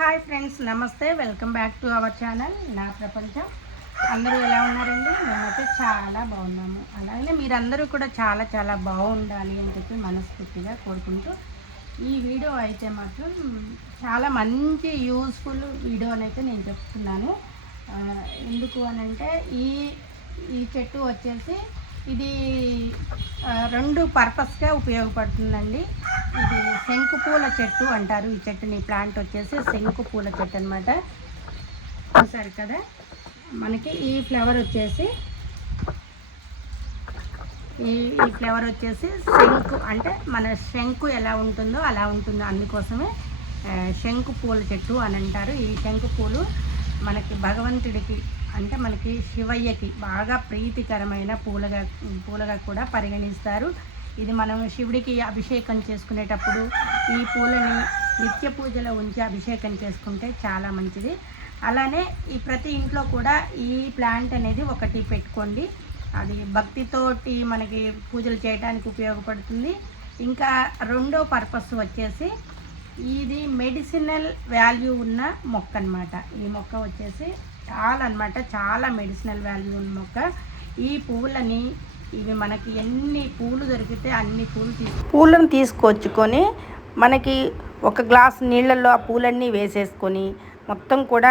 Hi friends, నమస్తే. Welcome back to our channel నా ప్రపంచం. అందరూ ఎలా ఉన్నారండి? మేమైతే చాలా బాగున్నాము. అలాగే మీరందరూ కూడా చాలా చాలా బాగుండాలి అని చెప్పి మనస్ఫూర్తిగా కోరుకుంటూ ఈ వీడియో అయితే మాత్రం చాలా మంచి యూస్ఫుల్ వీడియో అని అయితే నేను చెప్తున్నాను. ఎందుకు అని అంటే ఈ ఈ చెట్టు వచ్చేసి ఇది రెండు పర్పస్గా ఉపయోగపడుతుందండి. ఇది శంకు పూల చెట్టు అంటారు. ఈ చెట్టుని ప్లాంట్ వచ్చేసి శంకు పూల చెట్టు అనమాట. చూసారు కదా, మనకి ఈ ఫ్లవర్ వచ్చేసి ఈ ఫ్లవర్ వచ్చేసి శంకు అంటే మన శంకు ఎలా ఉంటుందో అలా ఉంటుందో, అందుకోసమే శంకు పూల చెట్టు అని అంటారు. ఈ శంకు పూలు మనకి భగవంతుడికి అంటే మనకి శివయ్యకి బాగా ప్రీతికరమైన పూలగా కూడా పరిగణిస్తారు. ఇది మనం శివుడికి అభిషేకం చేసుకునేటప్పుడు ఈ పూలని నిత్య పూజలో ఉంచి అభిషేకం చేసుకుంటే చాలా మంచిది. అలానే ఈ ప్రతి ఇంట్లో కూడా ఈ ప్లాంట్ అనేది ఒకటి పెట్టుకోండి. అది భక్తితోటి మనకి పూజలు చేయడానికి ఉపయోగపడుతుంది. ఇంకా రెండో పర్పస్ వచ్చేసి ఇది మెడిసినల్ వాల్యూ ఉన్న మొక్క అన్నమాట. ఈ మొక్క వచ్చేసి చాలా మెడిసినల్ వాల్యూ ఉన్న మొక్క. ఈ పువ్వులని ఇవి మనకి ఎన్ని పూలు దొరికితే అన్ని పూలను తీసుకొచ్చుకొని మనకి ఒక గ్లాస్ నీళ్ళల్లో ఆ పూలన్నీ వేసేసుకొని మొత్తం కూడా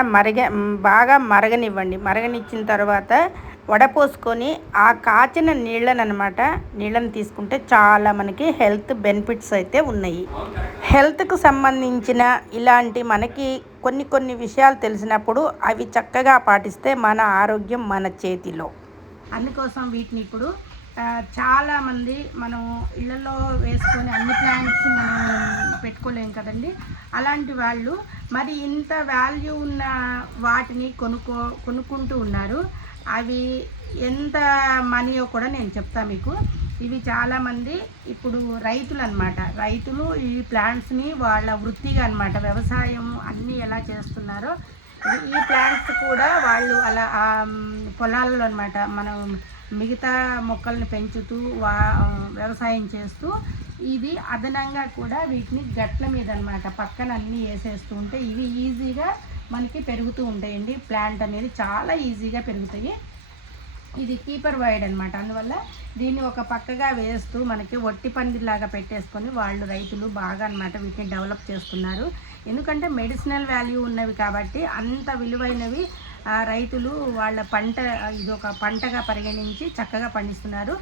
బాగా మరగనివ్వండి. మరగనిచ్చిన తర్వాత వడపోసుకొని ఆ కాచిన నీళ్ళని తీసుకుంటే చాలా మనకి హెల్త్ బెనిఫిట్స్ అయితే ఉన్నాయి. హెల్త్కు సంబంధించిన ఇలాంటి మనకి కొన్ని విషయాలు తెలిసినప్పుడు అవి చక్కగా పాటిస్తే మన ఆరోగ్యం మన చేతిలో. అందుకోసం వీటిని ఇప్పుడు చాలామంది మనం ఇళ్ళల్లో వేసుకొని అన్ని ప్లాంట్స్ మనం పెట్టుకోలేం కదండి. అలాంటి వాళ్ళు మరి ఇంత వాల్యూ ఉన్న వాటిని కొనుక్కుంటూ ఉన్నారు. అవి ఎంత మనీయో కూడా నేను చెప్తాను మీకు. ఇవి చాలామంది ఇప్పుడు రైతులు ఈ ప్లాంట్స్ని వాళ్ళ వృత్తిగా అనమాట, వ్యవసాయం అన్నీ ఎలా చేస్తున్నారో ఈ ప్లాంట్స్ కూడా వాళ్ళు అలా పొలాల్లో అనమాట మనం మిగతా మొక్కల్ని పెంచుతూ వ్యవసాయం చేస్తూ ఇది అదనంగా కూడా వీటిని గట్ల మీద అనమాట పక్కన అన్నీ వేసేస్తూ ఉంటే ఇవి ఈజీగా మనకి పెరుగుతూ ఉంటాయండి. ప్లాంట్ అనేది చాలా ఈజీగా పెరుగుతాయి. ఇది కీపర్ వైడ్ అనమాట. అందువల్ల దీన్ని ఒక పక్కగా వేస్తూ మనకి ఒట్టి పందిలాగా పెట్టేసుకొని రైతులు బాగా అనమాట వీటిని డెవలప్ చేస్తున్నారు. ఎందుకంటే మెడిసినల్ వాల్యూ ఉన్నవి కాబట్టి అంత విలువైనవి రైతులు వాళ్ళ ఇది ఒక పంటగా పరిగణించి చక్కగా పండిస్తున్నారు.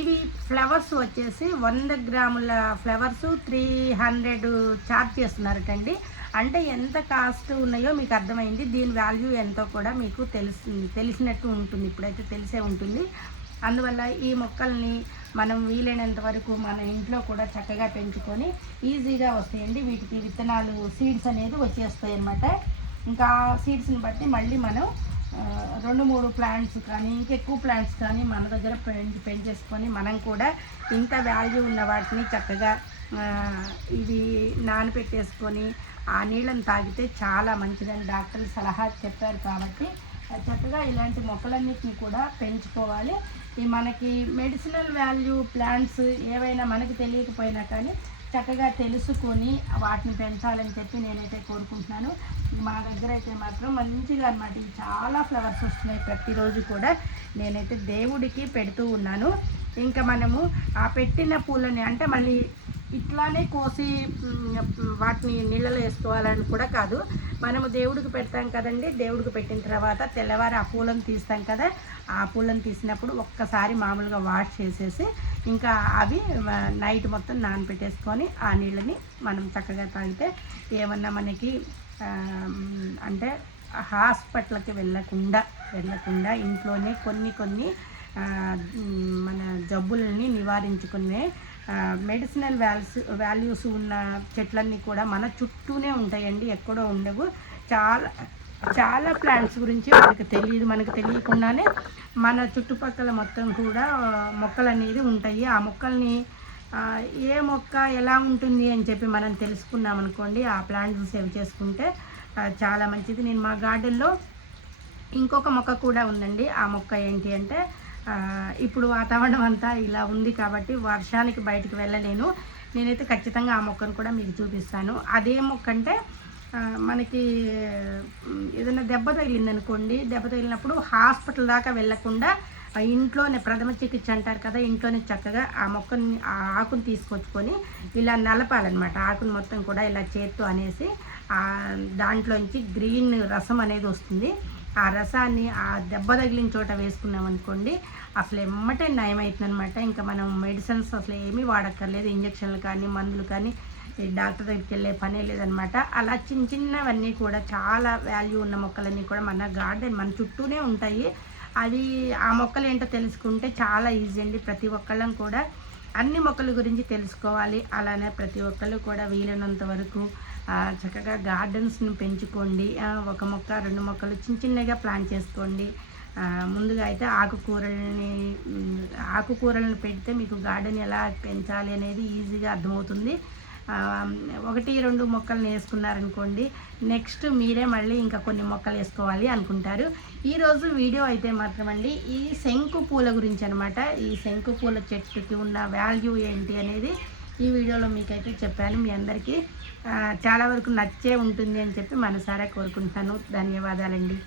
ఇవి ఫ్లవర్స్ వచ్చేసి 100 గ్రాముల ఫ్లవర్స్ 300 ఛార్జ్ చేస్తున్నారటండి. అంటే ఎంత కాస్ట్ ఉన్నాయో మీకు అర్థమైంది. దీని వాల్యూ ఎంతో కూడా మీకు తెలిసినట్టు ఉంటుంది, ఇప్పుడైతే తెలిసే ఉంటుంది. అందువల్ల ఈ మొక్కల్ని మనం వీలైనంత వరకు మన ఇంట్లో కూడా చక్కగా పెంచుకొని ఈజీగా వస్తాయండి. వీటికి విత్తనాలు సీడ్స్ అనేది వచ్చేస్తాయి అన్నమాట. ఇంకా సీడ్స్ని బట్టి మళ్ళీ మనం 2-3 ప్లాంట్స్ కానీ ఇంకెక్కువ ప్లాంట్స్ కానీ మన దగ్గర పెంచేసుకొని మనం కూడా ఇంత వాల్యూ ఉన్న వాటిని చక్కగా ఇది నానపెట్టేసుకొని ఆ నీళ్ళని తాగితే చాలా మంచిదని డాక్టర్లు సలహా చెప్పారు. కాబట్టి చక్కగా ఇలాంటి మొక్కలన్నిటిని కూడా పెంచుకోవాలి. ఈ మనకి మెడిసినల్ వాల్యూ ప్లాంట్స్ ఏవైనా మనకి తెలియకపోయినా కానీ చక్కగా తెలుసుకొని వాటిని పెంచాలని చెప్పి నేనైతే కోరుకుంటున్నాను. మా దగ్గర అయితే మాత్రం మంచిగా అన్నమాట చాలా ఫ్లవర్స్ వస్తున్నాయి. ప్రతిరోజు కూడా నేనైతే దేవుడికి పెడుతూ ఉన్నాను. ఇంకా మనము ఆ పెట్టిన పూలని అంటే మళ్ళీ ఇట్లానే కోసి వాటిని నీళ్ళలో వేసుకోవాలని కూడా కాదు. మనము దేవుడికి పెడతాం కదండి. దేవుడికి పెట్టిన తర్వాత తెల్లవారి ఆ పూలను తీస్తాం కదా. ఆ పూలను తీసినప్పుడు ఒక్కసారి మామూలుగా వాష్ చేసేసి ఇంకా అవి నైట్ మొత్తం నానపెట్టేసుకొని ఆ నీళ్ళని మనం చక్కగా తాగితే ఏమన్నా మనకి అంటే హాస్పిటల్కి వెళ్ళకుండా ఇంట్లోనే కొన్ని మన జబ్బులని నివారించుకునే మెడిసినల్ వాల్యూస్ ఉన్న చెట్లన్నీ కూడా మన చుట్టూనే ఉంటాయండి, ఎక్కడో ఉండవు. చాలా ప్లాంట్స్ గురించి మనకు తెలియకుండానే మన చుట్టుపక్కల మొత్తం కూడా మొక్కలు అనేది ఉంటాయి. ఆ మొక్కల్ని ఏ మొక్క ఎలా ఉంటుంది అని చెప్పి మనం తెలుసుకున్నాం అనుకోండి, ఆ ప్లాంట్స్ సేవ్ చేసుకుంటే చాలా మంచిది. నేను మా గార్డెన్లో ఇంకొక మొక్క కూడా ఉందండి. ఆ మొక్క ఏంటి అంటే ఇప్పుడు వాతావరణం అంతా ఇలా ఉంది కాబట్టి వర్షానికి బయటికి వెళ్ళలేను. నేనైతే ఖచ్చితంగా ఆ మొక్కను కూడా మీకు చూపిస్తాను. అదే మొక్క అంటే మనకి ఏదైనా దెబ్బ తగిలిందనుకోండి, దెబ్బ తగిలినప్పుడు హాస్పిటల్ దాకా వెళ్ళకుండా ఇంట్లోనే ప్రథమ చికిత్స అంటారు కదా, ఇంట్లోనే చక్కగా ఆ మొక్కని ఆ ఆకుని తీసుకొచ్చుకొని ఇలా నలపాలన్నమాట. ఆకుని మొత్తం కూడా ఇలా చేత్తో అనేసి దాంట్లోంచి గ్రీన్ రసం అనేది వస్తుంది. ఆ రసాన్ని ఆ దెబ్బ తగిలిన చోట వేసుకున్నామనుకోండి, అసలు ఎమ్మటే నయమవుతుందనమాట. ఇంకా మనం మెడిసిన్స్ అసలు ఏమీ వాడక్కర్లేదు. ఇంజక్షన్లు కానీ, మందులు కానీ, డాక్టర్ దగ్గరికి వెళ్ళే పనే లేదనమాట. అలా చిన్న చిన్నవన్నీ కూడా చాలా వాల్యూ ఉన్న మొక్కలన్నీ కూడా మన గార్డెన్ మన చుట్టూనే ఉంటాయి. అది ఆ మొక్కలు ఏంటో తెలుసుకుంటే చాలా ఈజీ అండి. ప్రతి ఒక్కళ్ళం కూడా అన్ని మొక్కల గురించి తెలుసుకోవాలి. అలానే ప్రతి ఒక్కళ్ళు కూడా వీలైనంత వరకు చక్కగా గార్డెన్స్ని పెంచుకోండి. ఒక మొక్క 2 మొక్కలు చిన్న చిన్నగా ప్లాన్ చేసుకోండి. ముందుగా అయితే ఆకుకూరలను పెడితే మీకు గార్డెన్ ఎలా పెంచాలి అనేది ఈజీగా అర్థమవుతుంది. 1, 2 మొక్కలను వేసుకున్నారనుకోండి, నెక్స్ట్ మీరే మళ్ళీ ఇంకా కొన్ని మొక్కలు వేసుకోవాలి అనుకుంటారు. ఈరోజు వీడియో అయితే మాత్రం అండి ఈ శంకు పూల గురించి అనమాట. ఈ శంకు పూల చెట్టుకి ఉన్న వాల్యూ ఏంటి అనేది ఈ వీడియోలో మీకైతే చెప్పాను. మీ అందరికీ చాలా వరకు నచ్చే ఉంటుంది అని చెప్పి మనసారా కోరుకుంటున్నాను. ధన్యవాదాలండి.